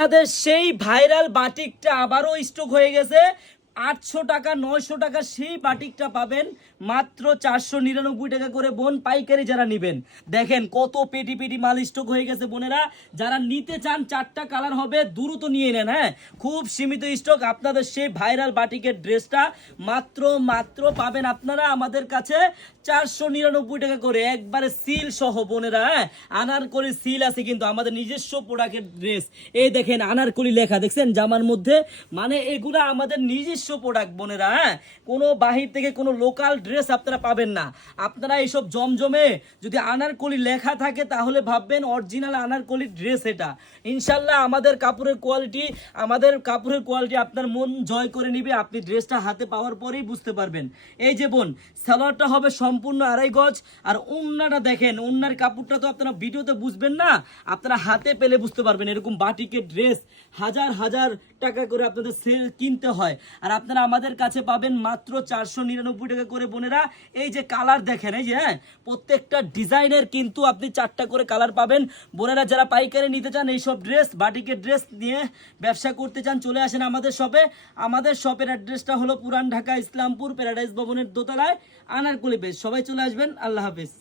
আমাদের সেই ভাইরাল বাটিকটা আবারও স্টক হয়ে গেছে। 800 টাকা 900 টাকা সেই বাটিকটা পাবেন মাত্র 499 টাকা করে বোন, পাইকারি যারা নেবেন। দেখেন কত পেটি পেটি মাল স্টক হয়ে গেছে বোনেরা, যারা নিতে চান 4টা কালার হবে, দ্রুত নিয়ে নেন। হ্যাঁ, খুব সীমিত স্টক। আপনাদের সেই ভাইরাল বাটিকের ড্রেসটা মাত্র মাত্র পাবেন আপনারা আমাদের কাছে 499 টাকা করে, একবারে সিল সহ বোনেরা। হ্যাঁ, আনারকলি সিল আছে কিন্তু আমাদের নিজস্ব প্রোডাক্টের ড্রেস। এই দেখেন আনারকলি লেখা দেখছেন জামার মধ্যে, মানে এগুলা আমাদের নিজস্ব প্রোডাক্ট বোনেরা। হ্যাঁ, কোনো বাহির থেকে কোনো লোকাল ড্রেস আপনারা পাবেন না। আপনারা এইসব জমজমে যদি আনারকলি লেখা থাকে তাহলে ভাববেন অরিজিনাল আনারকলি ড্রেস এটা। ইনশাল্লাহ আমাদের কাপড়ের কোয়ালিটি আপনার মন জয় করে নিবে, আপনি ড্রেসটা হাতে পাওয়ার পরেই বুঝতে পারবেন। এই যে বোন, সালোয়ারটা হবে সম্পূর্ণ 2.5 গজ, আর ওন্নাটা দেখেন, ওন্নার কাপড়টা তো আপনারা ভিডিওতে বুঝবেন না, আপনারা হাতে পেলে বুঝতে পারবেন। এরকম বাটিকের ড্রেস হাজার হাজার টাকা করে আপনাদের সেল কিনতে হয়, আর আপনারা আমাদের কাছে পাবেন মাত্র 499 টাকা করে বোনেরা। এই যে কালার দেখেন, এই যে হ্যাঁ, প্রত্যেকটা ডিজাইনের কিন্তু আপনি 4টা করে কালার পাবেন বোনেরা। যারা পাইকারি নিতে চান এইসব ড্রেস, বাটিকের ড্রেস নিয়ে ব্যবসা করতে চান, চলে আসেন আমাদের শপে। আমাদের শপের অ্যাড্রেসটা হলো পুরান ঢাকা ইসলামপুর প্যারাডাইস ভবনের দোতলায়, আনারকলি বেস। সবাই চলে আসবেন। আল্লাহ হাফেজ।